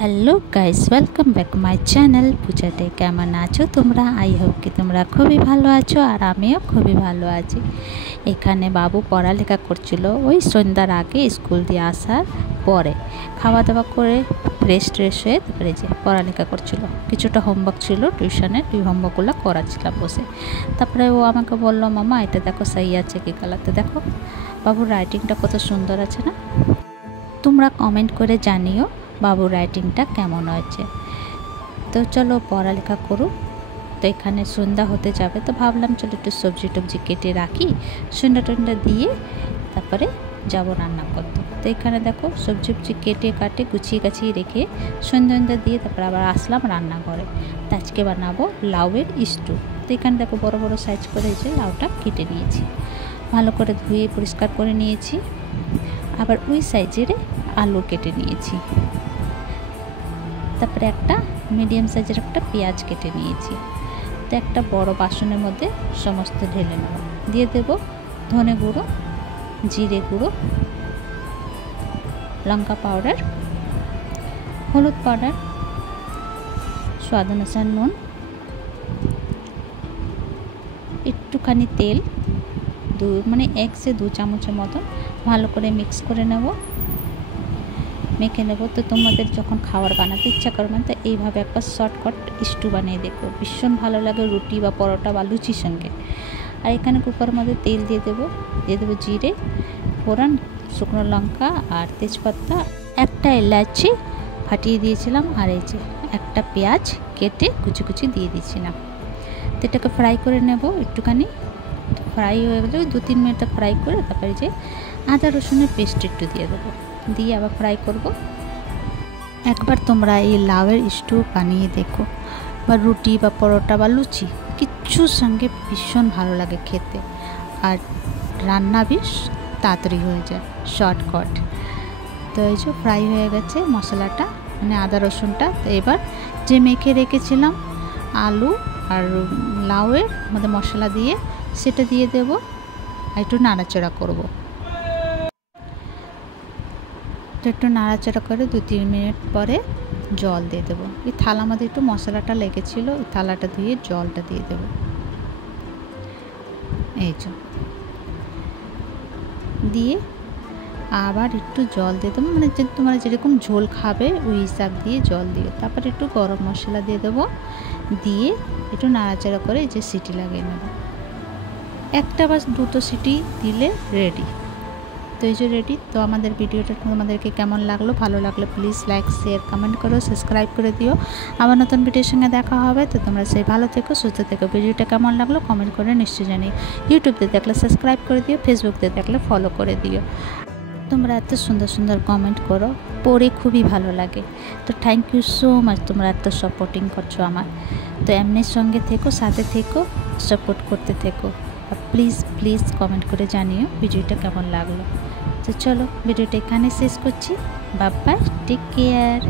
Hello guys, welcome back my channel Puja day. কেমন আছো তোমরা? আই হোপ কি তোমরা খুবই ভালো আছো, আর আমিও খুবই ভালো আছি। এখানে বাবু পড়ালেখা করছিল ওই সন্ধ্যার আগে স্কুল দিয়ে আসার পরে খাওয়া দাওয়া করে ফ্রেশ হয়ে তারপরে যে পড়ালেখা করছিল। কিছুটা হোমওয়ার্ক ছিল টিউশনের, ওই হোমওয়ার্কগুলো করাচ্ছিলাম বসে। তারপরে ও আমাকে বললো, মামা এটা দেখো সেই আছে কি কালারতে, দেখো বাবুর রাইটিংটা কত সুন্দর আছে না। তোমরা কমেন্ট করে জানিও বাবুর রাইটিংটা কেমন হয়েছে। তো চলো পড়ালেখা করুক। তো এখানে সন্ধ্যা হতে যাবে, তো ভাবলাম চলো একটু সবজি টবজি কেটে রাখি, সন্ধ্যা টন্ডা দিয়ে তারপরে যাব রান্না করতে। তো এখানে দেখো সবজি কেটে কাটে গুছিয়ে গাছিয়ে রেখে সন্ধ্যা দিয়ে তারপরে আবার আসলাম রান্নাঘরে। তো আজকে বানাবো লাউয়ের স্টু। তো এখানে দেখো বড় বড় সাইজ করে যে লাউটা কেটে নিয়েছি, ভালো করে ধুয়ে পরিষ্কার করে নিয়েছি। আবার ওই সাইজের আলু কেটে নিয়েছি। তারপরে একটা মিডিয়াম সাইজের একটা পেঁয়াজ কেটে নিয়েছি। তো একটা বড় বাসনের মধ্যে সমস্ত ঢেলে নেব। দিয়ে দেব ধনে গুঁড়ো, জিরে গুঁড়ো, লঙ্কা পাউডার, হলুদ পাউডার, স্বাদ অনুসার নুন, একটুখানি তেল, মানে 1 से 2 চামচের মতন ভালো করে মিক্স করে নেব, মেখে নেব। তো তোমাদের যখন খাবার বানাতে ইচ্ছা করবেন তো এইভাবে একটা শর্টকাট স্টু বানিয়ে দেখো, ভীষণ ভালো লাগে রুটি বা পরোটা বা লুচির সঙ্গে। আর এখানে কুকারের মধ্যে তেল দিয়ে দেবো জিরে ফোড়ন, শুকনো লঙ্কা আর তেজপাতা, একটা এলাচি ফাটিয়ে দিয়েছিলাম, আর এই যে একটা পেঁয়াজ কেটে কুচি দিয়ে দিয়েছিলাম। তো এটাকে ফ্রাই করে নেব একটুখানি। ফ্রাই হয়ে গেলে 2-3 মিনিট ফ্রাই করে তারপরে যে আদা রসুনের পেস্ট একটু দিয়ে দেবো, দিয়ে আবার ফ্রাই করব। একবার তোমরা এই লাউয়ের স্টু বানিয়ে দেখো, বা রুটি বা পরোটা বা লুচি কিচ্ছুর সঙ্গে ভীষণ ভালো লাগে খেতে, আর রান্না বেশ তাড়াতাড়ি হয়ে যায়, শর্টকাট। তো এই যে ফ্রাই হয়ে গেছে মশলাটা, মানে আদা রসুনটা। তো এবার যে মেখে রেখেছিলাম আলু আর লাউয়ের মধ্যে মশলা দিয়ে সেটা দিয়ে দেব, আর একটু নাড়াচাড়া করব। একটু নাড়াচাড়া করে 2-3 মিনিট পরে জল দিয়ে দেবো। এই থালার মধ্যে একটু মশলাটা লেগেছিলো, ওই থালাটা ধুয়ে জলটা দিয়ে দেবো। এই যে দিয়ে আবার একটু জল দিয়ে দেবো, মানে যে তোমরা যেরকম ঝোল খাবে ওই হিসাব দিয়ে জল দিও। তারপরে একটু গরম মশলা দিয়ে দেবো, দিয়ে একটু নাড়াচাড়া করে এই যে সিটি লাগিয়ে নেব। একটা বা 2টো সিটি দিলে রেডি। তো এই যে রেডি। তো আমাদের ভিডিওটা তোমাদেরকে কেমন লাগলো, ভালো লাগলে প্লিজ লাইক শেয়ার কমেন্ট করো, সাবস্ক্রাইব করে দিও। আবার নতুন ভিডিওর সঙ্গে দেখা হবে। তো তোমরা সেই ভালো থেকো, সুস্থ থেকো। ভিডিওটা কেমন লাগলো কমেন্ট করে নিশ্চয়ই জানিও। ইউটিউবতে দেখলে সাবস্ক্রাইব করে দিও, ফেসবুকতে দেখলে ফলো করে দিও। তোমরা এত সুন্দর কমেন্ট করো, পড়ে খুবই ভালো লাগে। তো থ্যাংক ইউ সো মাচ, তোমরা এত সাপোর্টিং করছো আমার। তো এমনির সঙ্গে থেকো, সাথে থেকো, সাপোর্ট করতে থেকো। আর প্লিজ কমেন্ট করে জানিও ভিডিওটা কেমন লাগলো। তো চলো ভিডিওটা এখানে শেষ করছি। Bye bye, take care.